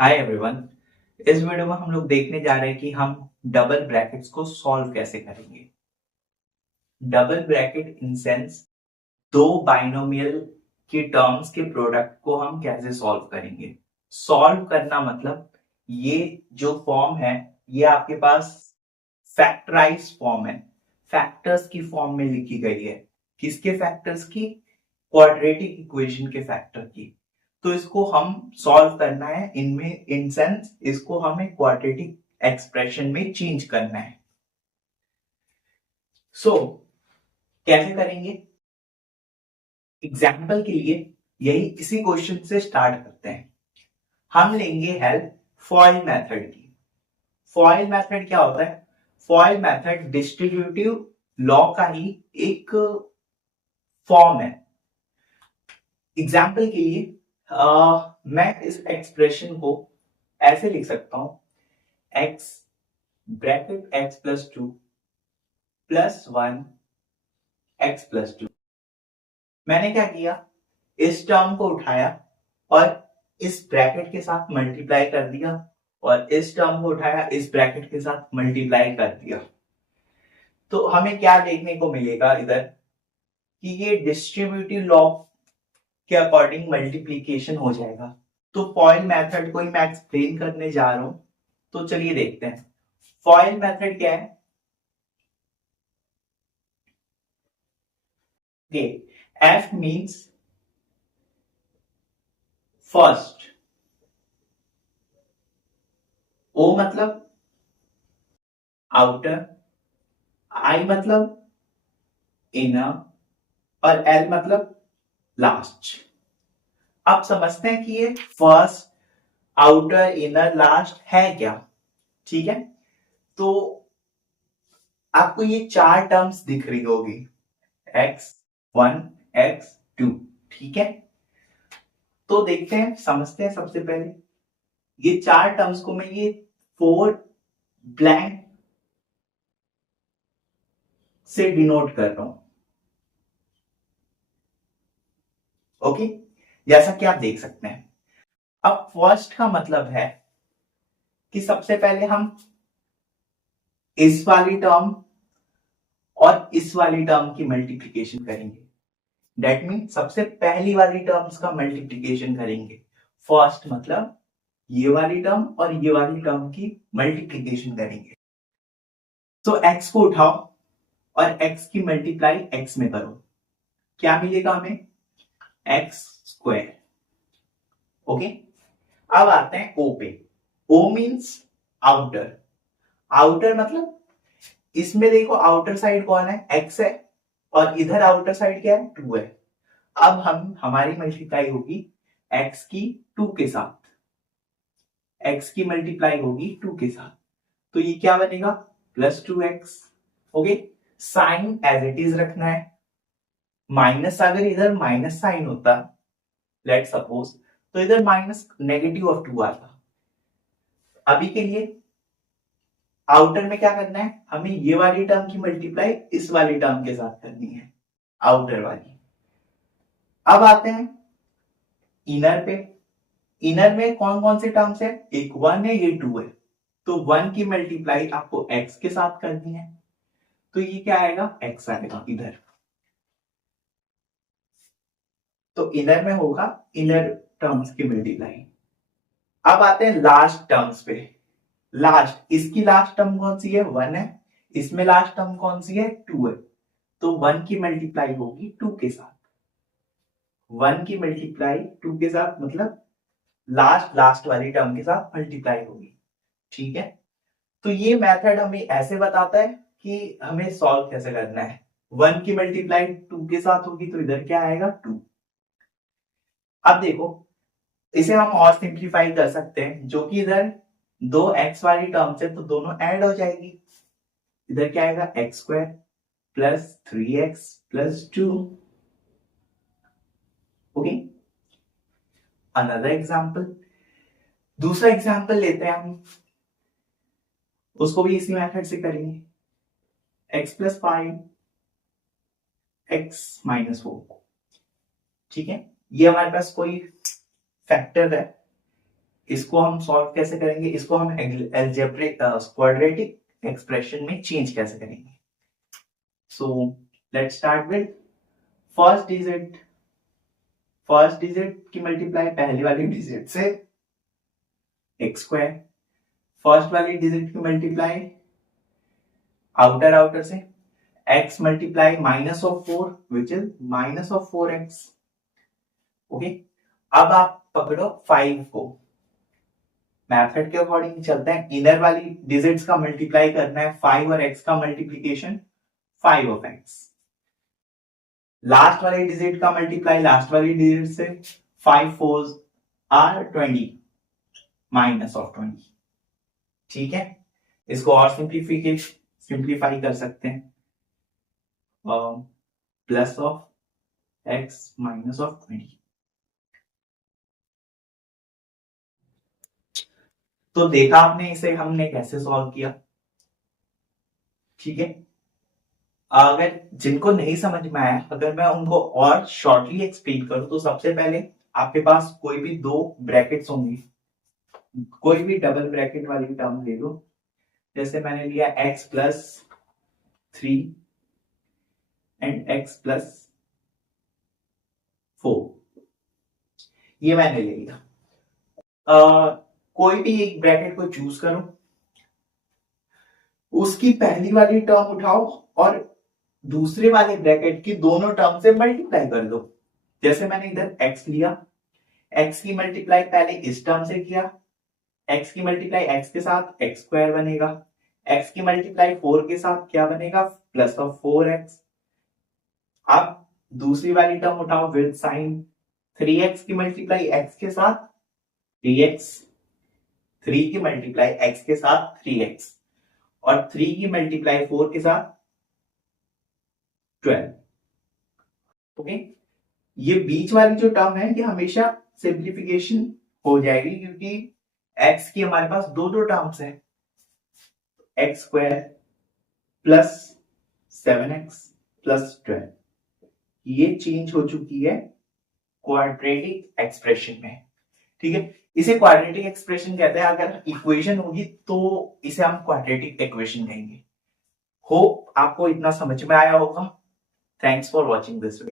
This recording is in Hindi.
Hi everyone. इस वीडियो में हम लोग देखने जा रहे हैं कि हम डबल ब्रैकेट्स को सॉल्व कैसे करेंगे। डबल ब्रैकेट इन सेंस दो बाइनोमियल के टर्म्स के प्रोडक्ट को हम कैसे सॉल्व करेंगे। सॉल्व करना मतलब ये जो फॉर्म है ये आपके पास फैक्टराइज फॉर्म है, फैक्टर्स की फॉर्म में लिखी गई है। किसके फैक्टर्स की? क्वाड्रेटिक इक्वेशन के फैक्टर की। तो इसको हम सॉल्व करना है इनमें, इन सेंस इसको हमें क्वाड्रेटिक एक्सप्रेशन में चेंज करना है। कैसे करेंगे? एग्जाम्पल के लिए यही इसी क्वेश्चन से स्टार्ट करते हैं। हम लेंगे हेल्प फॉइल मेथड की। फॉइल मेथड क्या होता है? फॉइल मेथड डिस्ट्रीब्यूटिव लॉ का ही एक फॉर्म है। एग्जाम्पल के लिए मैं इस एक्सप्रेशन को ऐसे लिख सकता हूं, x bracket x plus two plus one x plus two. मैंने क्या किया, इस टर्म को उठाया और इस ब्रैकेट के साथ मल्टीप्लाई कर दिया और इस टर्म को उठाया इस ब्रैकेट के साथ मल्टीप्लाई कर दिया। तो हमें क्या देखने को मिलेगा इधर कि ये डिस्ट्रीब्यूटिव लॉ के अकॉर्डिंग मल्टीप्लीकेशन हो जाएगा। तो फॉइल मेथड को ही मैं एक्सप्लेन करने जा रहा हूं, तो चलिए देखते हैं। फॉइल मेथड क्या है? F मीन्स फर्स्ट, O मतलब आउटर, I मतलब इनर और L मतलब लास्ट। अब समझते हैं कि ये फर्स्ट, आउटर, इनर, लास्ट है क्या। ठीक है, तो आपको ये चार टर्म्स दिख रही होगी, x1 x2। ठीक है, तो देखते हैं, समझते हैं। सबसे पहले ये चार टर्म्स को मैं ये फोर ब्लैंक से डिनोट कर रहा हूं। ओके, जैसा कि आप देख सकते हैं। अब फर्स्ट का मतलब है कि सबसे पहले हम इस वाली टर्म और इस वाली टर्म की मल्टीप्लिकेशन करेंगे। दैट मीन सबसे पहली वाली टर्म्स का मल्टीप्लिकेशन करेंगे। फर्स्ट मतलब ये वाली टर्म और ये वाली टर्म की मल्टीप्लिकेशन करेंगे। तो x को उठाओ और x की मल्टीप्लाई x में करो, क्या मिलेगा हमें? X square. ओके, अब आते हैं O पे। O means outer. आउटर मतलब इसमें देखो आउटर साइड कौन है? x है और इधर आउटर साइड क्या है? 2 है। अब हमारी मल्टीप्लाई होगी x की 2 के साथ, x की मल्टीप्लाई होगी 2 के साथ। तो ये क्या बनेगा? Plus 2x। Okay, sign as it is रखना है। माइनस अगर इधर माइनस साइन होता, लेट सपोज, तो इधर माइनस नेगेटिव ऑफ 2 आता। अभी के लिए आउटर में क्या करना है? हमें ये वाली टर्म की मल्टीप्लाई इस वाली टर्म के साथ करनी है, आउटर वाली। अब आते हैं इनर पे। इनर में कौन कौन से टर्म्स है? एक 1 है, ये 2 है। तो 1 की मल्टीप्लाई आपको x के साथ करनी है, तो ये क्या आएगा? x आएगा इधर। तो इनर में होगा इनर टर्म्स की मल्टीप्लाई। अब आते हैं लास्ट टर्म्स पे। लास्ट, इसकी लास्ट टर्म कौन सी है? 1 है। इसमें लास्ट टर्म कौन सी है? 2 है। तो 1 की मल्टीप्लाई होगी 2 के साथ। 1 की मल्टीप्लाई 2 के साथ मतलब लास्ट लास्ट वाली टर्म के साथ मल्टीप्लाई होगी। ठीक है, तो ये मेथड हमें ऐसे बताता है कि हमें सॉल्व कैसे करना है। 1 की मल्टीप्लाई 2 के साथ होगी तो इधर क्या आएगा? 2। अब देखो, इसे हम और सिंप्लीफाई कर सकते हैं, जो कि इधर दो एक्स वाली टर्म्स है तो दोनों ऐड हो जाएगी। इधर क्या आएगा? X square plus 3x plus 2। Okay, another example, दूसरा एग्जाम्पल लेते हैं हम, उसको भी इसी मेथड से करेंगे। x plus 5 x minus 4। ठीक है, ये हमारे पास कोई फैक्टर है इसको हम सॉल्व कैसे करेंगे, इसको हम एल्जेब्रिक क्वाड्रेटिक एक्सप्रेशन में चेंज कैसे करेंगे। So let's start with first digit की मल्टीप्लाई पहली वाली डिजिट से एक्स स्क्वायर, फर्स्ट वाली डिजिट की मल्टीप्लाई आउटर से x multiply minus of 4 which is minus of 4x। Okay, अब आप पकड़ो 5 को, मेथड के अकॉर्डिंग चलते हैं। इनर वाली डिजिट्स का मल्टीप्लाई करना है 5 और x का मल्टीप्लीकेशन 5 ऑफ x। लास्ट वाली डिजिट का मल्टीप्लाई लास्ट वाली डिजिट से 5 4 आर 20 माइनस ऑफ 20। ठीक है, इसको और सिंप्लीफाई कर सकते हैं, plus of x minus of 20। तो देखा आपने इसे हमने कैसे सॉल्व किया। ठीक है, अगर जिनको नहीं समझ में आया, अगर मैं उनको और शॉर्टली एक्सप्लेन करूं तो सबसे पहले आपके पास कोई भी दो ब्रैकेट्स होंगी, कोई भी डबल ब्रैकेट वाली टर्म ले लो। जैसे मैंने लिया x plus 3 and x plus 4, ये मैंने ले लिया। कोई भी एक ब्रैकेट को चूज करो, उसकी पहली वाली टर्म उठाओ और दूसरे वाले ब्रैकेट की दोनों टर्म से मल्टीप्लाई कर दो। जैसे मैंने इधर x लिया, x की मल्टीप्लाई पहले इस टर्म से किया, x की मल्टीप्लाई x के साथ x स्क्वायर बनेगा, x की मल्टीप्लाई 4 के साथ क्या बनेगा, प्लस ऑफ 4x। अब दूसरी वाली टर्म उठाओ विद साइन, 3x की मल्टीप्लाई x के साथ 3x, 3 की मल्टीप्लाई x के साथ 3x और 3 की मल्टीप्लाई 4 के साथ 12। ओके, ये बीच वाली जो टर्म है ये हमेशा सिंप्लीफिकेशन हो जाएगी, क्योंकि x की हमारे पास दो टर्म्स है, x square plus 7x plus 12, ये चेंज हो चुकी है क्वाड्रेटिक एक्सप्रेशन में। ठीक है, इसे क्वाड्रेटिक एक्सप्रेशन कहते हैं। अगर इक्वेशन होगी तो इसे हम क्वाड्रेटिक इक्वेशन कहेंगे। होप आपको इतना समझ में आया होगा। Thanks for watching this video.